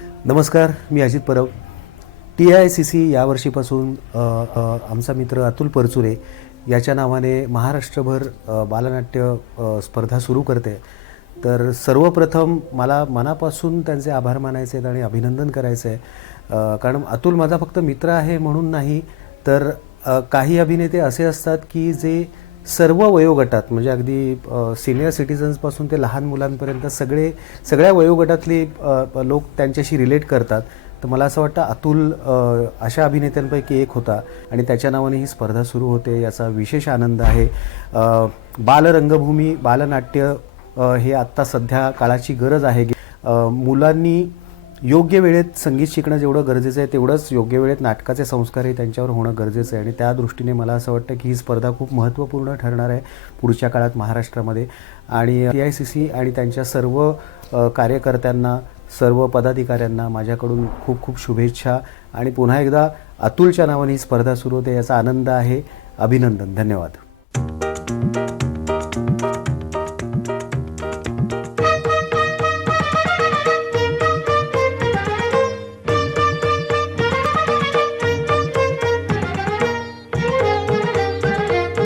नमस्कार, मी अजित परब. TICC यावर्षीपासून आमचा मित्र अतुल परचुरे याच्या नावाने महाराष्ट्रभर बालनाट्य स्पर्धा सुरू करते. तर सर्वप्रथम मला मनापासून त्यांचे आभार मानायचे आहेत आणि अभिनंदन करायचं आहे. कारण अतुल माझा फक्त मित्र आहे म्हणून नाही, तर काही अभिनेते असे असतात की जे सर्व वयोगटात म्हणजे अगदी सिनियर सिटिझन्सपासून ते लहान मुलांपर्यंत सगळ्या वयोगटातले लोक त्यांच्याशी रिलेट करतात. तर मला असं वाटतं अतुल अशा अभिनेत्यांपैकी एक होता आणि त्याच्या नावाने ही स्पर्धा सुरू होते, याचा विशेष आनंद आहे. बालरंगभूमी, बालनाट्य हे आत्ता सध्या काळाची गरज आहे. मुलांनी योग्य वेळेत संगीत शिकणं जेवढं गरजेचं आहे तेवढंच योग्य वेळेत नाटकाचे संस्कारही त्यांच्यावर होणं गरजेचं आहे. आणि त्या दृष्टीने मला असं वाटतं की ही स्पर्धा खूप महत्त्वपूर्ण ठरणार आहे पुढच्या काळात महाराष्ट्रामध्ये. आणि TICC आणि त्यांच्या सर्व कार्यकर्त्यांना, सर्व पदाधिकाऱ्यांना माझ्याकडून खूप खूप शुभेच्छा. आणि पुन्हा एकदा अतुलच्या नावाने ही स्पर्धा सुरू होते, याचा आनंद आहे. अभिनंदन. धन्यवाद.